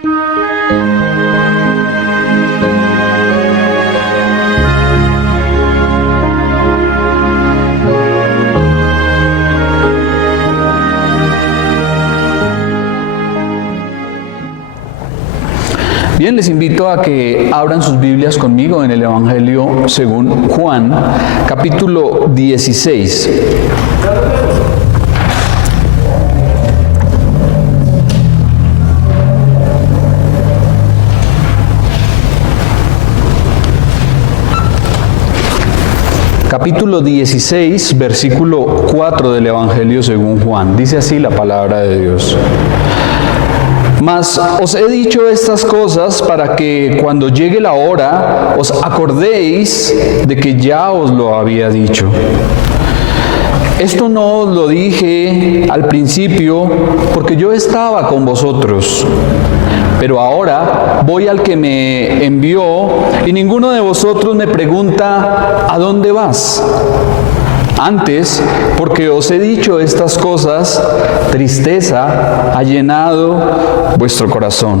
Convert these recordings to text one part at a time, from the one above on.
Bien, les invito a que abran sus Biblias conmigo en el Evangelio según Juan, capítulo 16. Capítulo 16, versículo 4 del Evangelio según Juan. Dice así la palabra de Dios. Mas os he dicho estas cosas para que cuando llegue la hora os acordéis de que ya os lo había dicho. Esto no os lo dije al principio porque yo estaba con vosotros. Pero ahora voy al que me envió y ninguno de vosotros me pregunta ¿a dónde vas? Antes, porque os he dicho estas cosas, tristeza ha llenado vuestro corazón.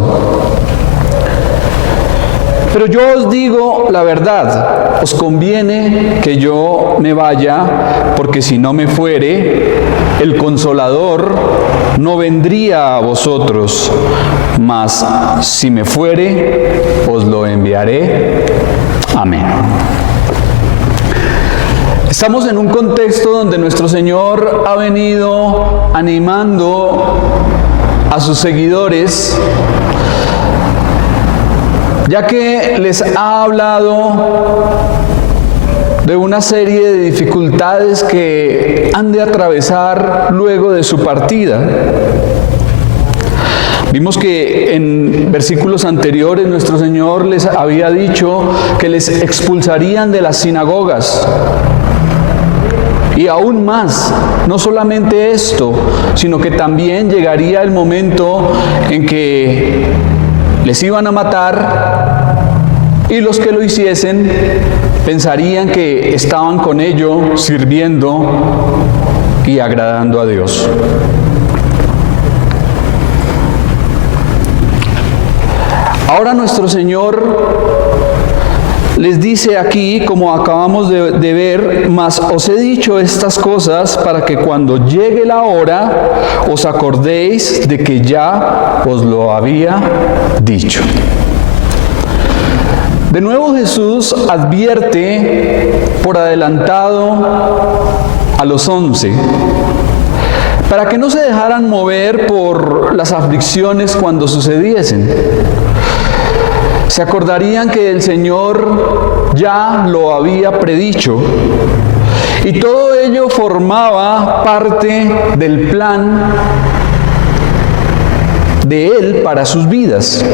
Pero yo os digo la verdad, os conviene que yo me vaya, porque si no me fuere, el Consolador no vendría a vosotros, mas si me fuere, os lo enviaré. Amén. Estamos en un contexto donde nuestro Señor ha venido animando a sus seguidores, ya que les ha hablado de una serie de dificultades que han de atravesar luego de su partida. Vimos que en versículos anteriores nuestro Señor les había dicho que les expulsarían de las sinagogas. Y aún más, no solamente esto, sino que también llegaría el momento en que les iban a matar y los que lo hiciesen pensarían que estaban con ello sirviendo y agradando a Dios. Ahora nuestro Señor les dice aquí, como acabamos de ver, mas os he dicho estas cosas para que cuando llegue la hora os acordéis de que ya os lo había dicho. De nuevo Jesús advierte por adelantado a los 11 para que no se dejaran mover por las aflicciones cuando sucediesen. Se acordarían que el Señor ya lo había predicho y todo ello formaba parte del plan de Él para sus vidas,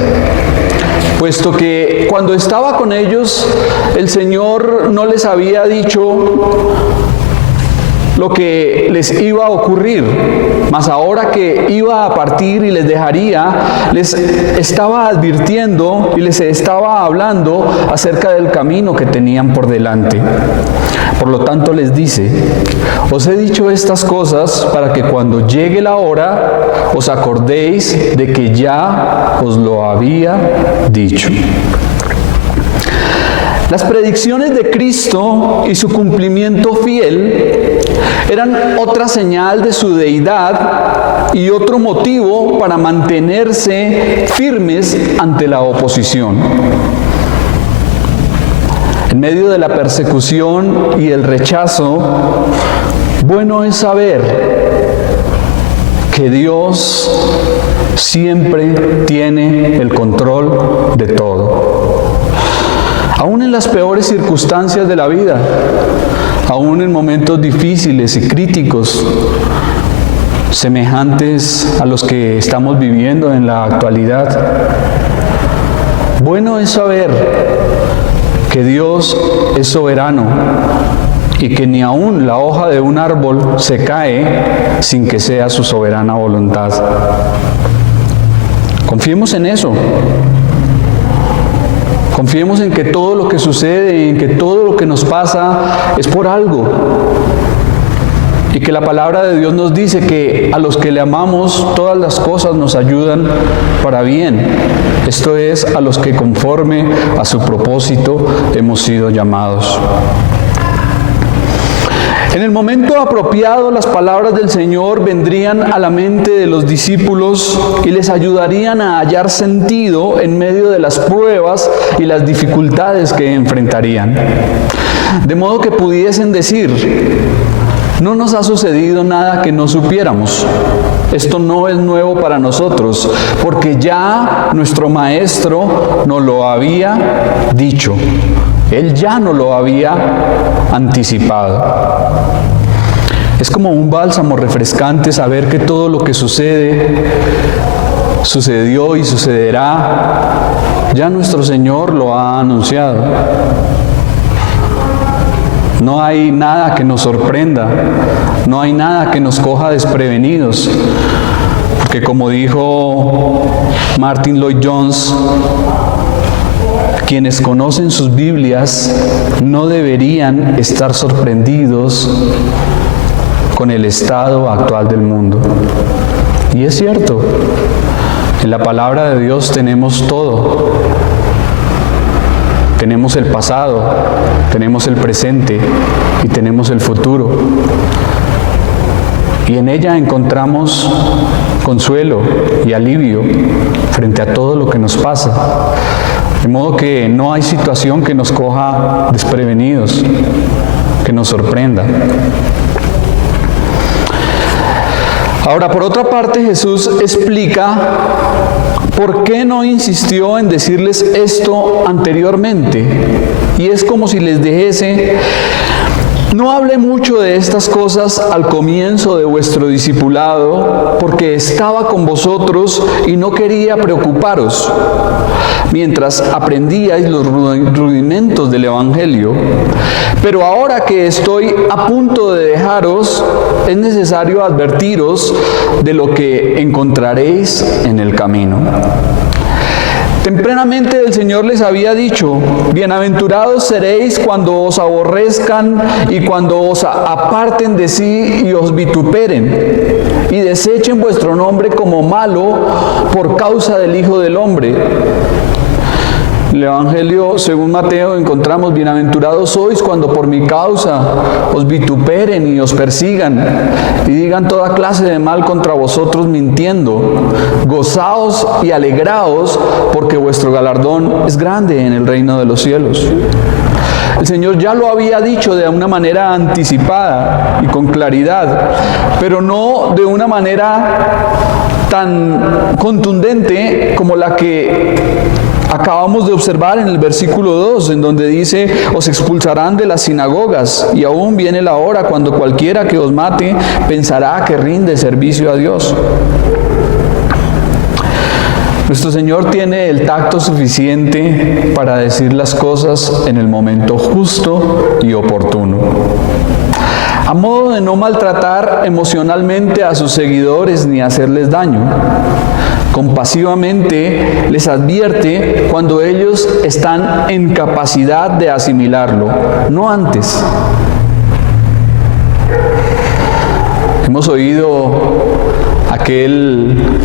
puesto que cuando estaba con ellos el Señor no les había dicho lo que les iba a ocurrir, mas ahora que iba a partir y les dejaría, les estaba advirtiendo y les estaba hablando acerca del camino que tenían por delante. Por lo tanto les dice, os he dicho estas cosas para que cuando llegue la hora os acordéis de que ya os lo había dicho. Las predicciones de Cristo y su cumplimiento fiel eran otra señal de su deidad y otro motivo para mantenerse firmes ante la oposición. En medio de la persecución y el rechazo, bueno es saber que Dios siempre tiene el control de todo. Aún en las peores circunstancias de la vida, aún en momentos difíciles y críticos, semejantes a los que estamos viviendo en la actualidad, bueno es saber que Dios es soberano y que ni aún la hoja de un árbol se cae sin que sea su soberana voluntad. Confiemos en eso. Confiemos en que todo lo que sucede y en que todo lo que nos pasa es por algo. y que la palabra de Dios nos dice que a los que le amamos todas las cosas nos ayudan para bien. Esto es, a los que conforme a su propósito hemos sido llamados. En el momento apropiado, las palabras del Señor vendrían a la mente de los discípulos y les ayudarían a hallar sentido en medio de las pruebas y las dificultades que enfrentarían. De modo que pudiesen decir: no nos ha sucedido nada que no supiéramos. Esto no es nuevo para nosotros, porque ya nuestro Maestro nos lo había dicho. Él ya nos lo había anticipado. Es como un bálsamo refrescante saber que todo lo que sucede, sucedió y sucederá. Ya nuestro Señor lo ha anunciado. No hay nada que nos sorprenda, no hay nada que nos coja desprevenidos, porque como dijo Martin Lloyd-Jones, quienes conocen sus Biblias no deberían estar sorprendidos con el estado actual del mundo. Y es cierto, en la palabra de Dios tenemos todo. Tenemos el pasado, tenemos el presente y tenemos el futuro. Y en ella encontramos consuelo y alivio frente a todo lo que nos pasa. De modo que no hay situación que nos coja desprevenidos, que nos sorprenda. Ahora, por otra parte, Jesús explica por qué no insistió en decirles esto anteriormente. Y es como si les dijese: no hablé mucho de estas cosas al comienzo de vuestro discipulado, porque estaba con vosotros y no quería preocuparos, mientras aprendíais los rudimentos del Evangelio. Pero ahora que estoy a punto de dejaros, es necesario advertiros de lo que encontraréis en el camino. Tempranamente el Señor les había dicho: bienaventurados seréis cuando os aborrezcan y cuando os aparten de sí y os vituperen y desechen vuestro nombre como malo por causa del Hijo del Hombre. En el Evangelio según Mateo encontramos: bienaventurados sois cuando por mi causa os vituperen y os persigan y digan toda clase de mal contra vosotros mintiendo. Gozaos y alegraos, porque vuestro galardón es grande en el reino de los cielos. El Señor ya lo había dicho de una manera anticipada y con claridad, pero no de una manera tan contundente como la que acabamos de observar en el versículo 2, en donde dice: os expulsarán de las sinagogas, y aún viene la hora cuando cualquiera que os mate pensará que rinde servicio a Dios. Nuestro Señor tiene el tacto suficiente para decir las cosas en el momento justo y oportuno. A modo de no maltratar emocionalmente a sus seguidores ni hacerles daño, compasivamente les advierte cuando ellos están en capacidad de asimilarlo, no antes. Hemos oído aquel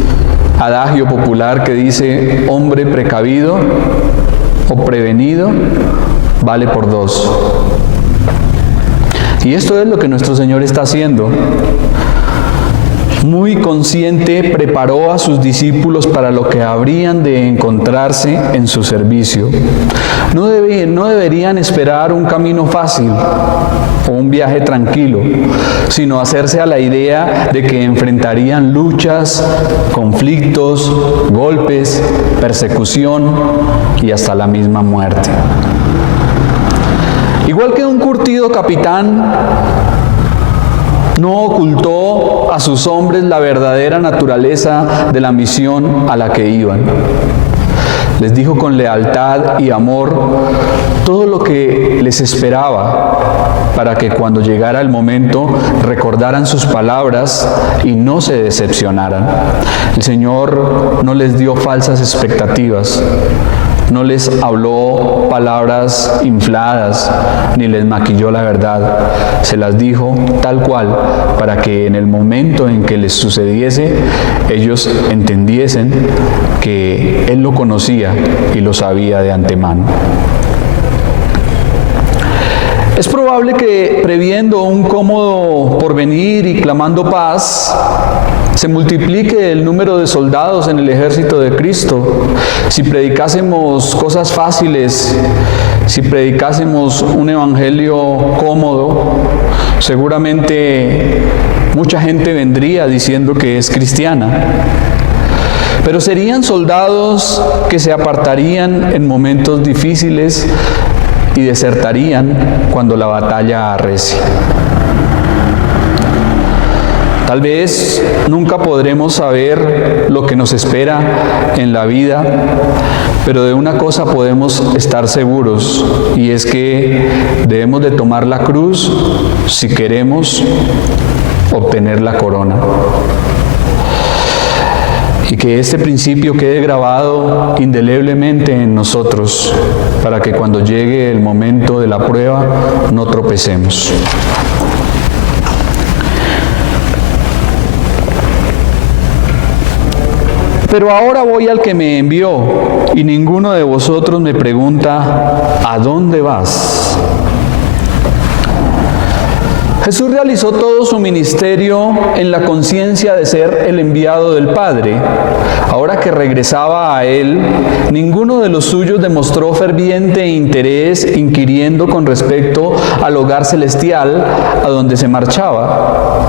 adagio popular que dice: hombre precavido o prevenido vale por dos. Y esto es lo que nuestro Señor está haciendo. Muy consciente, preparó a sus discípulos para lo que habrían de encontrarse en su servicio. No deberían esperar un camino fácil o un viaje tranquilo, sino hacerse a la idea de que enfrentarían luchas, conflictos, golpes, persecución y hasta la misma muerte. Igual que un curtido capitán, no ocultó a sus hombres la verdadera naturaleza de la misión a la que iban. Les dijo con lealtad y amor todo lo que les esperaba, para que cuando llegara el momento recordaran sus palabras y no se decepcionaran. El Señor no les dio falsas expectativas, no les habló palabras infladas, ni les maquilló la verdad. Se las dijo tal cual, para que en el momento en que les sucediese, ellos entendiesen que Él lo conocía y lo sabía de antemano. Es probable que, previendo un cómodo porvenir y clamando paz, se multiplique el número de soldados en el ejército de Cristo. Si predicásemos cosas fáciles, si predicásemos un evangelio cómodo, seguramente mucha gente vendría diciendo que es cristiana. Pero serían soldados que se apartarían en momentos difíciles y desertarían cuando la batalla arrecie. Tal vez nunca podremos saber lo que nos espera en la vida, pero de una cosa podemos estar seguros, y es que debemos de tomar la cruz si queremos obtener la corona. Y que este principio quede grabado indeleblemente en nosotros, para que cuando llegue el momento de la prueba no tropecemos. Pero ahora voy al que me envió, y ninguno de vosotros me pregunta, ¿a dónde vas? Jesús realizó todo su ministerio en la conciencia de ser el enviado del Padre. Ahora que regresaba a Él, ninguno de los suyos demostró ferviente interés inquiriendo con respecto al hogar celestial a donde se marchaba.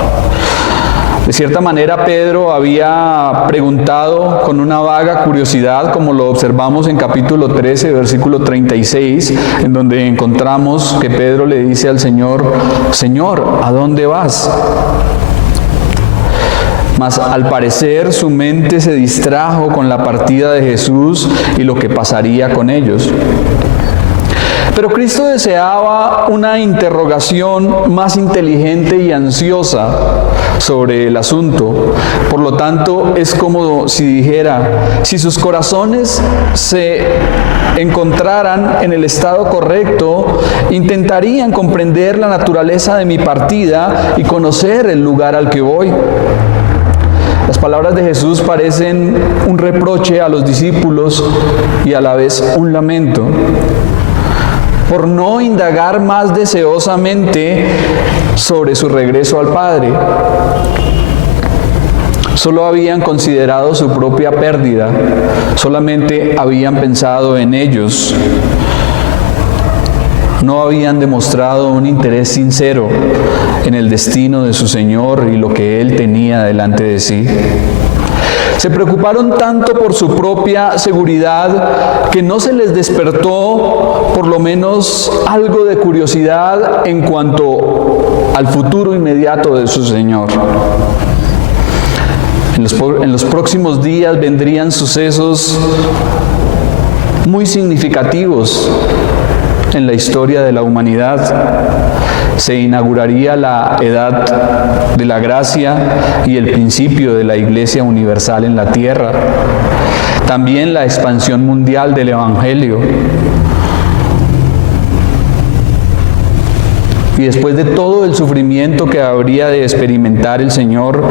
De cierta manera, Pedro había preguntado con una vaga curiosidad, como lo observamos en capítulo 13, versículo 36, en donde encontramos que Pedro le dice al Señor, Señor, ¿a dónde vas? Mas al parecer su mente se distrajo con la partida de Jesús y lo que pasaría con ellos. Pero Cristo deseaba una interrogación más inteligente y ansiosa sobre el asunto. Por lo tanto, es como si dijera, si sus corazones se encontraran en el estado correcto, intentarían comprender la naturaleza de mi partida y conocer el lugar al que voy. Las palabras de Jesús parecen un reproche a los discípulos y a la vez un lamento por no indagar más deseosamente sobre su regreso al Padre. Solo habían considerado su propia pérdida, solamente habían pensado en ellos. No habían demostrado un interés sincero en el destino de su Señor y lo que Él tenía delante de sí. Se preocuparon tanto por su propia seguridad que no se les despertó por lo menos algo de curiosidad en cuanto al futuro inmediato de su Señor. En los próximos días vendrían sucesos muy significativos en la historia de la humanidad. Se inauguraría la edad de la gracia y el principio de la Iglesia universal en la tierra. También la expansión mundial del Evangelio. Y después de todo el sufrimiento que habría de experimentar el Señor,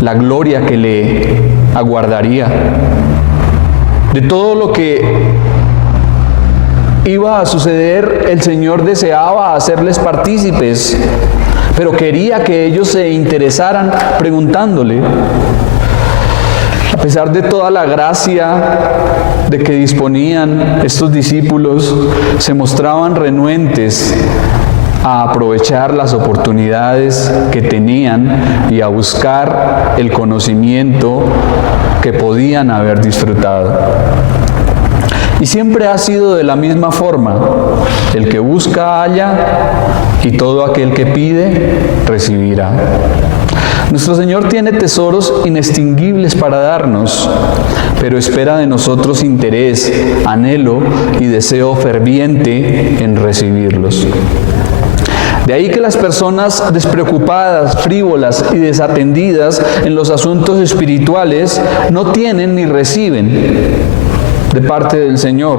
la gloria que le aguardaría. De todo lo que iba a suceder, el Señor deseaba hacerles partícipes, pero quería que ellos se interesaran preguntándole. A pesar de toda la gracia de que disponían estos discípulos, se mostraban renuentes a aprovechar las oportunidades que tenían y a buscar el conocimiento que podían haber disfrutado. Y siempre ha sido de la misma forma. El que busca halla, y todo aquel que pide recibirá. Nuestro Señor tiene tesoros inextinguibles para darnos, pero espera de nosotros interés, anhelo y deseo ferviente en recibirlos. De ahí que las personas despreocupadas, frívolas y desatendidas en los asuntos espirituales no tienen ni reciben. de parte del Señor.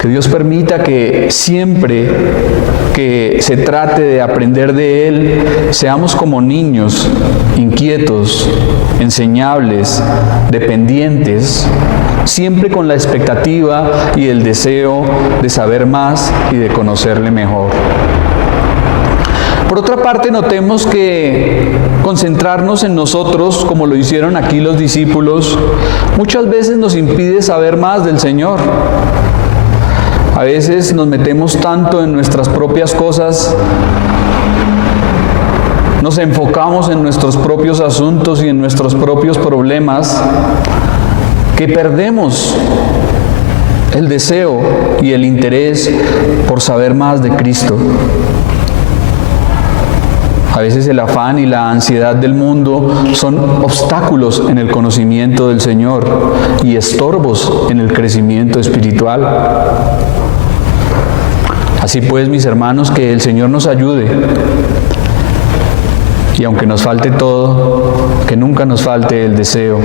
Que Dios permita que siempre que se trate de aprender de Él, seamos como niños, inquietos, enseñables, dependientes, siempre con la expectativa y el deseo de saber más y de conocerle mejor. Por otra parte, notemos que concentrarnos en nosotros, como lo hicieron aquí los discípulos, muchas veces nos impide saber más del Señor. A veces nos metemos tanto en nuestras propias cosas, nos enfocamos en nuestros propios asuntos y en nuestros propios problemas, que perdemos el deseo y el interés por saber más de Cristo. A veces el afán y la ansiedad del mundo son obstáculos en el conocimiento del Señor y estorbos en el crecimiento espiritual. Así pues, mis hermanos, que el Señor nos ayude. Y aunque nos falte todo, que nunca nos falte el deseo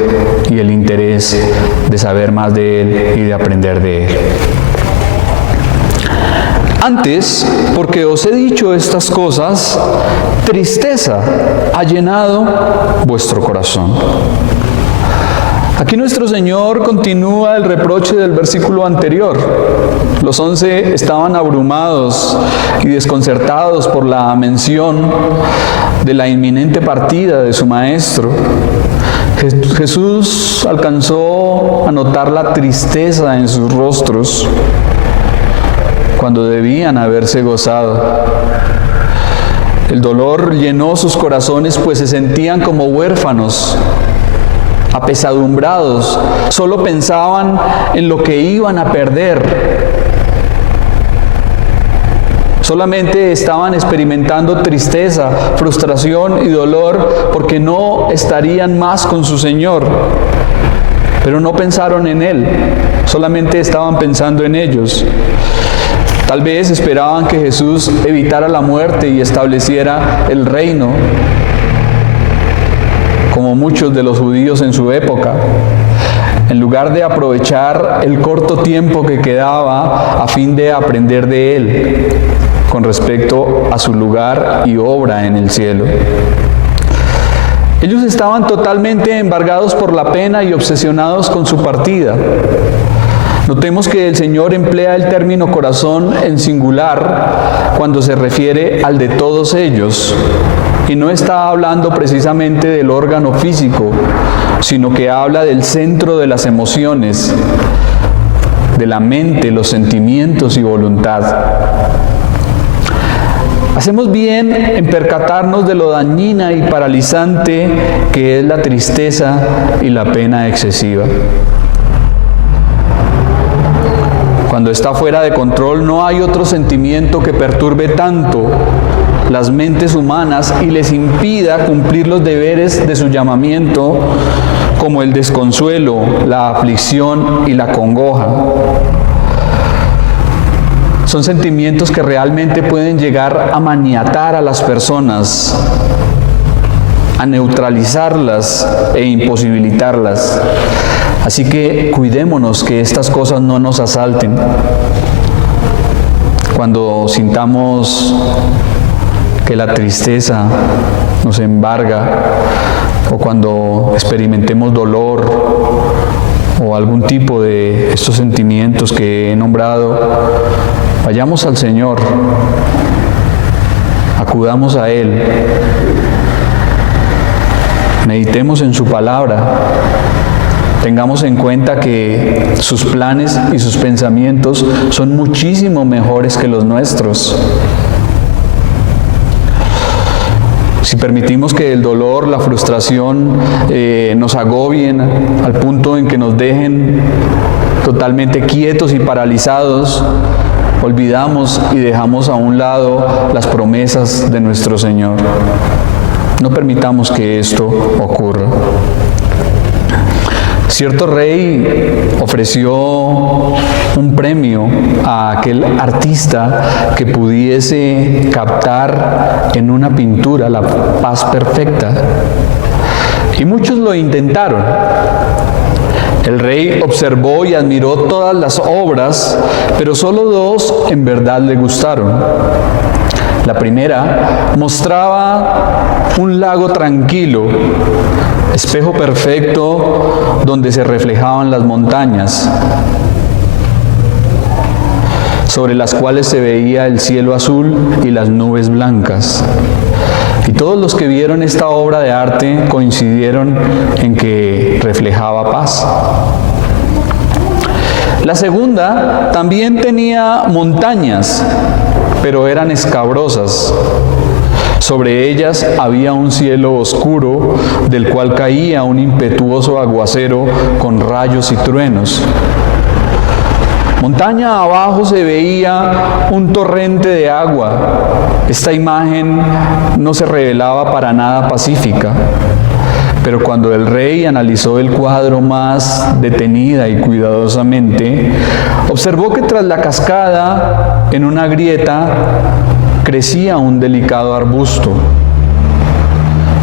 y el interés de saber más de Él y de aprender de Él. Antes, porque os he dicho estas cosas, tristeza ha llenado vuestro corazón. Aquí nuestro Señor continúa el reproche del versículo anterior. Los 11 estaban abrumados y desconcertados por la mención de la inminente partida de su Maestro. Jesús alcanzó a notar la tristeza en sus rostros cuando debían haberse gozado. El dolor llenó sus corazones, pues se sentían como huérfanos, apesadumbrados, solo pensaban en lo que iban a perder. Solamente estaban experimentando tristeza, frustración y dolor porque no estarían más con su Señor. Pero no pensaron en Él, solamente estaban pensando en ellos. Tal vez esperaban que Jesús evitara la muerte y estableciera el reino, como muchos de los judíos en su época, en lugar de aprovechar el corto tiempo que quedaba a fin de aprender de Él con respecto a su lugar y obra en el cielo. Ellos estaban totalmente embargados por la pena y obsesionados con su partida. Notemos que el Señor emplea el término corazón en singular cuando se refiere al de todos ellos. Y no está hablando precisamente del órgano físico, sino que habla del centro de las emociones, de la mente, los sentimientos y voluntad. Hacemos bien en percatarnos de lo dañina y paralizante que es la tristeza y la pena excesiva. Cuando está fuera de control, no hay otro sentimiento que perturbe tanto las mentes humanas y les impida cumplir los deberes de su llamamiento como el desconsuelo, la aflicción y la congoja. Son sentimientos que realmente pueden llegar a maniatar a las personas, a neutralizarlas e imposibilitarlas. Así que cuidémonos que estas cosas no nos asalten. Cuando sintamos que la tristeza nos embarga, o cuando experimentemos dolor o algún tipo de estos sentimientos que he nombrado, vayamos al Señor, acudamos a Él, meditemos en su palabra, tengamos en cuenta que sus planes y sus pensamientos son muchísimo mejores que los nuestros. Si permitimos que el dolor, la frustración nos agobien al punto en que nos dejen totalmente quietos y paralizados, olvidamos y dejamos a un lado las promesas de nuestro Señor. No permitamos que esto ocurra. Cierto rey ofreció un premio a aquel artista que pudiese captar en una pintura la paz perfecta. Y muchos lo intentaron. El rey observó y admiró todas las obras, pero solo dos en verdad le gustaron. La primera mostraba un lago tranquilo, espejo perfecto donde se reflejaban las montañas, sobre las cuales se veía el cielo azul y las nubes blancas. Y todos los que vieron esta obra de arte coincidieron en que reflejaba paz. La segunda también tenía montañas, pero eran escabrosas. Sobre ellas había un cielo oscuro, del cual caía un impetuoso aguacero con rayos y truenos. Montaña abajo se veía un torrente de agua. Esta imagen no se revelaba para nada pacífica, pero cuando el rey analizó el cuadro más detenida y cuidadosamente, observó que tras la cascada, en una grieta, crecía un delicado arbusto.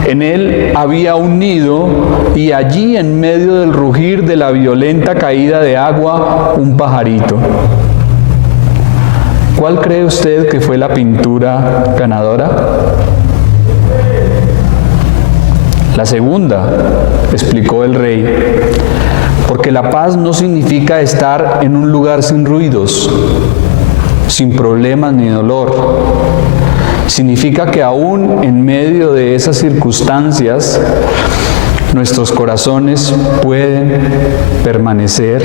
En él había un nido y allí, en medio del rugir de la violenta caída de agua, un pajarito. ¿Cuál cree usted que fue la pintura ganadora? La segunda, explicó el rey, porque la paz no significa estar en un lugar sin ruidos, sin problemas ni dolor. Significa que aún en medio de esas circunstancias, nuestros corazones pueden permanecer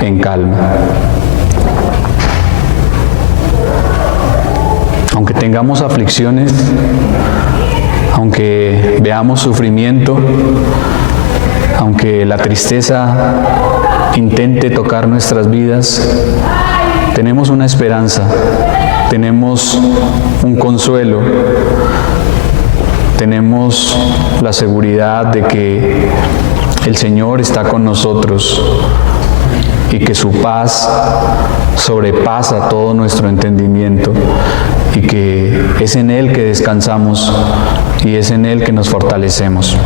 en calma. Aunque tengamos aflicciones, aunque veamos sufrimiento, aunque la tristeza intente tocar nuestras vidas, tenemos una esperanza, tenemos un consuelo, tenemos la seguridad de que el Señor está con nosotros y que su paz sobrepasa todo nuestro entendimiento y que es en Él que descansamos y es en Él que nos fortalecemos.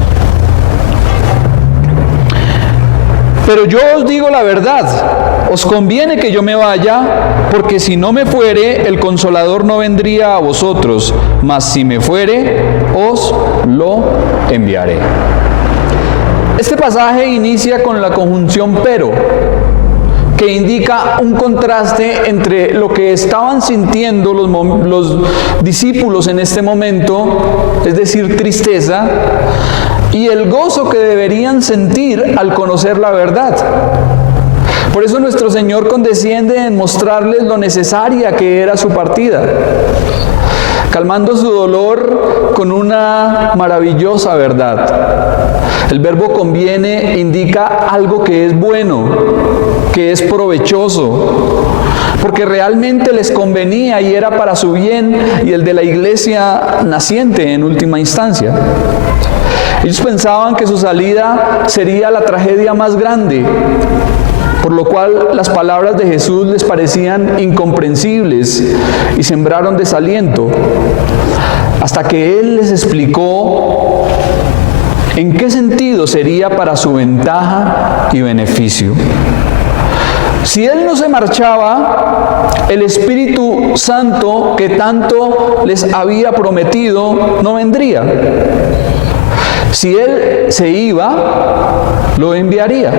Pero yo os digo la verdad, os conviene que yo me vaya, porque si no me fuere, el Consolador no vendría a vosotros, mas si me fuere, os lo enviaré. Este pasaje inicia con la conjunción pero, que indica un contraste entre lo que estaban sintiendo los discípulos en este momento, es decir, tristeza, y el gozo que deberían sentir al conocer la verdad. Por eso nuestro Señor condesciende en mostrarles lo necesaria que era su partida, calmando su dolor con una maravillosa verdad. El verbo conviene indica algo que es bueno, que es provechoso, porque realmente les convenía y era para su bien y el de la iglesia naciente en última instancia. Ellos pensaban que su salida sería la tragedia más grande, por lo cual las palabras de Jesús les parecían incomprensibles y sembraron desaliento, hasta que Él les explicó en qué sentido sería para su ventaja y beneficio. Si Él no se marchaba, el Espíritu Santo que tanto les había prometido no vendría. Si Él se iba, lo enviaría.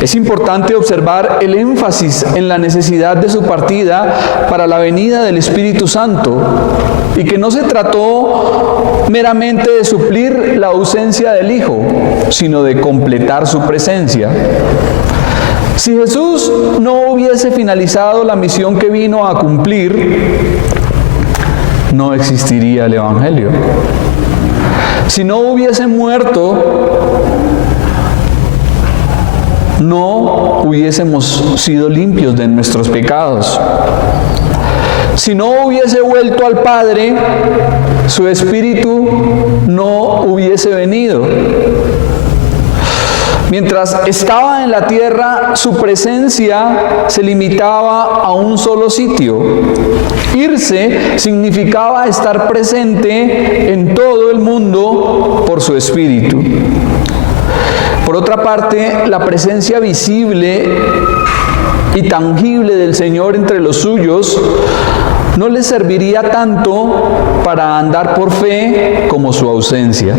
Es importante observar el énfasis en la necesidad de su partida para la venida del Espíritu Santo y que no se trató meramente de suplir la ausencia del Hijo, sino de completar su presencia. Si Jesús no hubiese finalizado la misión que vino a cumplir, no existiría el Evangelio. Si no hubiese muerto, no hubiésemos sido limpios de nuestros pecados. Si no hubiese vuelto al Padre, su Espíritu no hubiese venido. Mientras estaba en la tierra, su presencia se limitaba a un solo sitio. Irse significaba estar presente en todo el mundo por su Espíritu. Por otra parte, la presencia visible y tangible del Señor entre los suyos no les serviría tanto para andar por fe como su ausencia.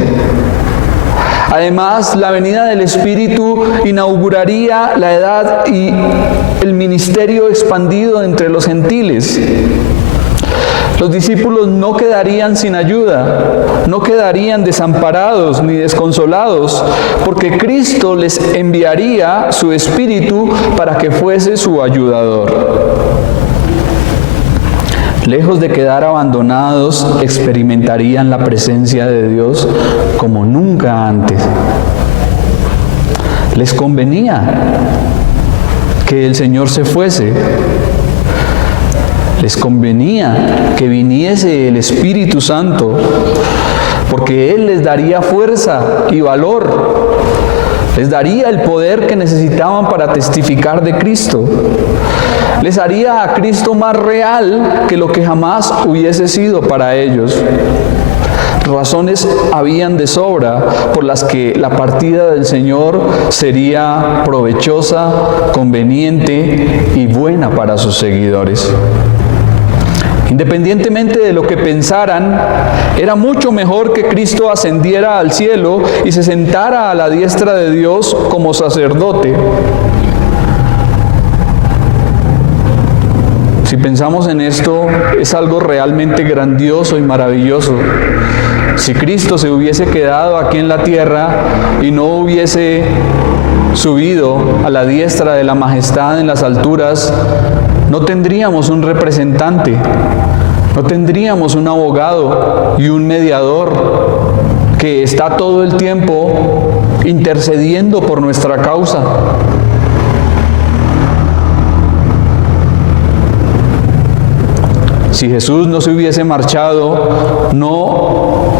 Además, la venida del Espíritu inauguraría la edad y el ministerio expandido entre los gentiles. Los discípulos no quedarían sin ayuda, no quedarían desamparados ni desconsolados, porque Cristo les enviaría su Espíritu para que fuese su ayudador. Lejos de quedar abandonados, experimentarían la presencia de Dios como nunca antes. Les convenía que el Señor se fuese. Les convenía que viniese el Espíritu Santo, porque Él les daría fuerza y valor. Les daría el poder que necesitaban para testificar de Cristo. Les haría a Cristo más real que lo que jamás hubiese sido para ellos. Razones habían de sobra por las que la partida del Señor sería provechosa, conveniente y buena para sus seguidores. Independientemente de lo que pensaran, era mucho mejor que Cristo ascendiera al cielo y se sentara a la diestra de Dios como sacerdote. Si pensamos en esto, es algo realmente grandioso y maravilloso. Si Cristo se hubiese quedado aquí en la tierra y no hubiese subido a la diestra de la majestad en las alturas, no tendríamos un representante, no tendríamos un abogado y un mediador que está todo el tiempo intercediendo por nuestra causa. Si Jesús no se hubiese marchado, no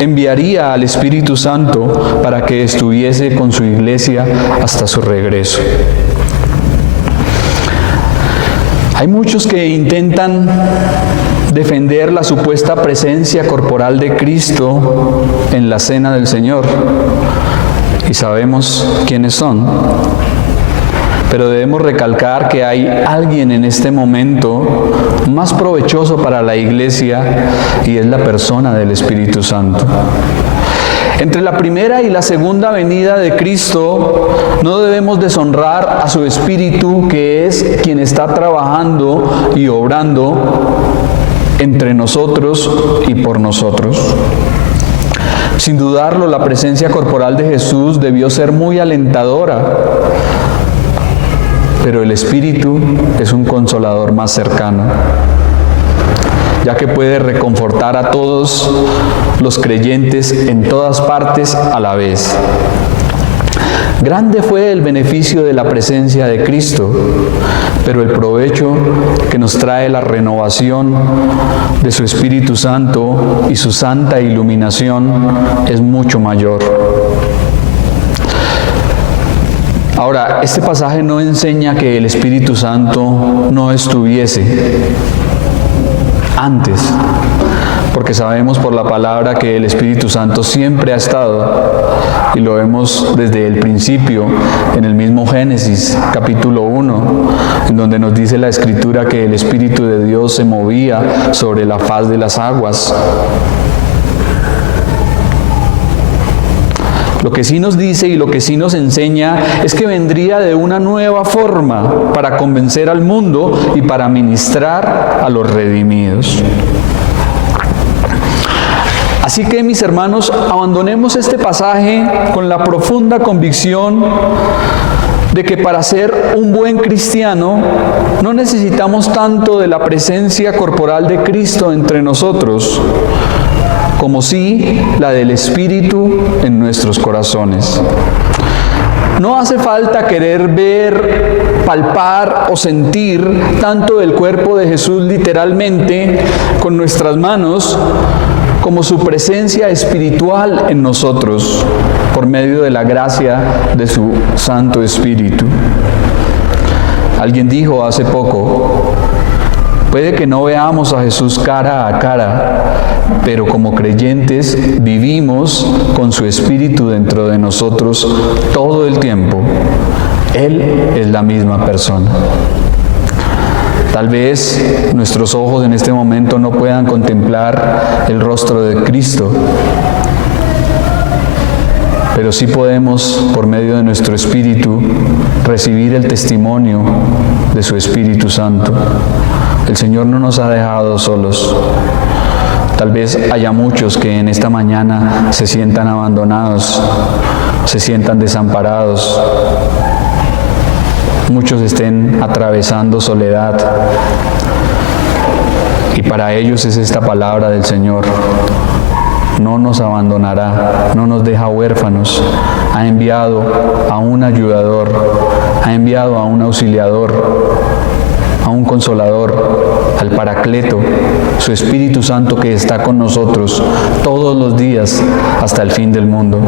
enviaría al Espíritu Santo para que estuviese con su iglesia hasta su regreso. Hay muchos que intentan defender la supuesta presencia corporal de Cristo en la cena del Señor, y sabemos quiénes son. Pero debemos recalcar que hay alguien en este momento más provechoso para la iglesia, y es la persona del Espíritu Santo. Entre la primera y la segunda venida de Cristo, no debemos deshonrar a su Espíritu, que es quien está trabajando y obrando entre nosotros y por nosotros. Sin dudarlo, la presencia corporal de Jesús debió ser muy alentadora, pero el Espíritu es un consolador más cercano, ya que puede reconfortar a todos los creyentes en todas partes a la vez. Grande fue el beneficio de la presencia de Cristo, pero el provecho que nos trae la renovación de su Espíritu Santo y su santa iluminación es mucho mayor. Ahora, este pasaje no enseña que el Espíritu Santo no estuviese antes, porque sabemos por la palabra que el Espíritu Santo siempre ha estado, y lo vemos desde el principio, en el mismo Génesis, capítulo 1, en donde nos dice la Escritura que el Espíritu de Dios se movía sobre la faz de las aguas. Lo que sí nos dice y lo que sí nos enseña es que vendría de una nueva forma para convencer al mundo y para ministrar a los redimidos. Así que, mis hermanos, abandonemos este pasaje con la profunda convicción de que para ser un buen cristiano no necesitamos tanto de la presencia corporal de Cristo entre nosotros, como sí la del Espíritu en nuestros corazones. No hace falta querer ver, palpar o sentir tanto el cuerpo de Jesús literalmente con nuestras manos, como su presencia espiritual en nosotros, por medio de la gracia de su Santo Espíritu. Alguien dijo hace poco: Puede que no veamos a Jesús cara a cara, pero como creyentes vivimos con su Espíritu dentro de nosotros todo el tiempo. Él es la misma persona. Tal vez nuestros ojos en este momento no puedan contemplar el rostro de Cristo, pero sí podemos, por medio de nuestro espíritu, recibir el testimonio de su Espíritu Santo. El Señor no nos ha dejado solos. Tal vez haya muchos que en esta mañana se sientan abandonados, se sientan desamparados. Muchos estén atravesando soledad. Y para ellos es esta palabra del Señor. No nos abandonará, no nos deja huérfanos. Ha enviado a un ayudador, ha enviado a un auxiliador, a un consolador, al Paracleto, su Espíritu Santo que está con nosotros todos los días hasta el fin del mundo.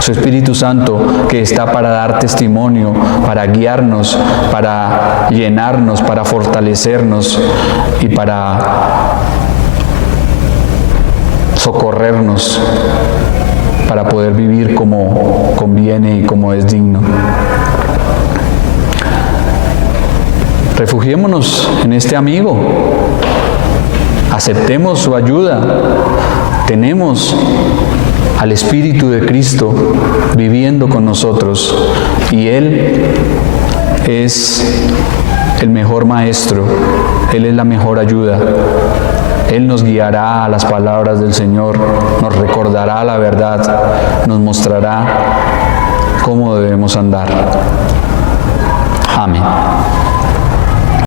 Su Espíritu Santo que está para dar testimonio, para guiarnos, para llenarnos, para fortalecernos y para socorrernos, para poder vivir como conviene y como es digno. Refugiémonos en este amigo, aceptemos su ayuda. Tenemos al Espíritu de Cristo viviendo con nosotros y Él es el mejor maestro, Él es la mejor ayuda. Él nos guiará a las palabras del Señor, nos recordará la verdad, nos mostrará cómo debemos andar. Amén.